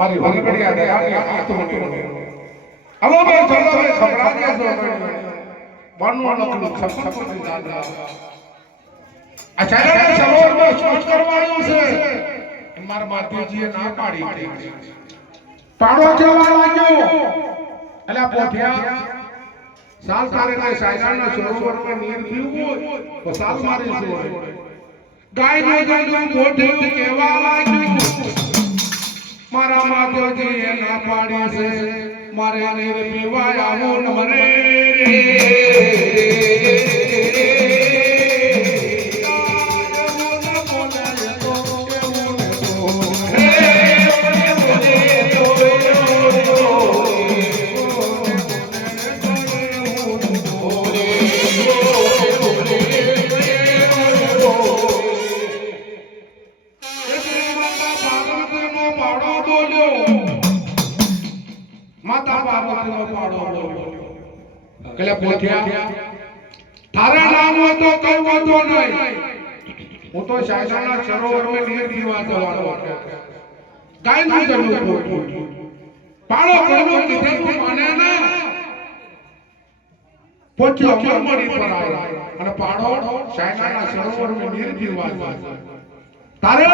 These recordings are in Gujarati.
મારી વનગડિયા દયાની હાથ ઉઠી હલો બે ચલો બે ખબરા દે છો વનનો નકલું સપસપતી દાદા અચાનક સરોવરમાં સ્પર્શ કરવાનું છે માર માતાજીએ ના પાડી પાડો જવા લાગ્યો અલા પોઠિયા સાલ તારે કે સાયલાના સરોવરમાં નીર પીવું હોય તો સાલ મારી સોય ગાય નો ગાયું પોઠિયું કેવા લાગ્યું મારા માતાજીએ ના પાડી છે મારે નીર પીવા આવું મને તારા નામ હો તો કઈ વાંધો નહીં હું તો સાયલાના સરોવરમાં નીર પીવા જવાનો ગાય નું જડું પાડો કરવું કીધેલું માને ના પોચ્યો મરમડી પર આવ્યો અને પાડો સાયલાના સરોવરમાં નીર પીવા તારે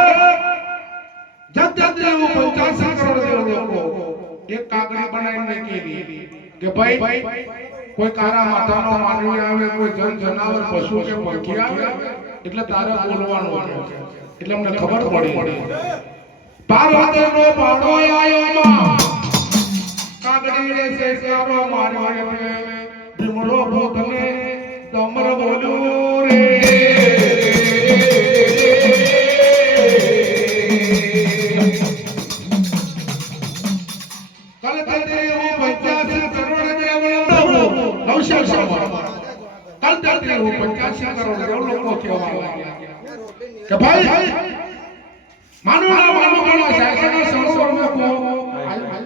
જગ એવું 85 કરોડ લોકો એક કાગડી બનાવીને કીધી કે ભાઈ કોઈ કારા માથાનો માનવી આવે કોઈ જન જનાવર પશુ કે પંખી આવે એટલે તારે બોલવાનું એટલે અમને ખબર પડી પાર્વતીનો પાડો આયો માં કાગડીને શેષારો માર્યો રે ભીમડો ભૂતને તમર બોલ્યું રે કે ભાઈ માનો સાયસના સરોવરમાં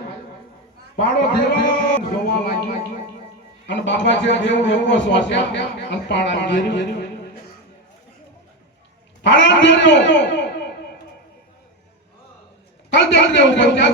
પાડો દેવો જોવા લાગી અને બાપાજી દેવ લોકો સ્વાસ્યા અને પાડા ઘેરી પાડા ઘેર્યો કલ દેવ 85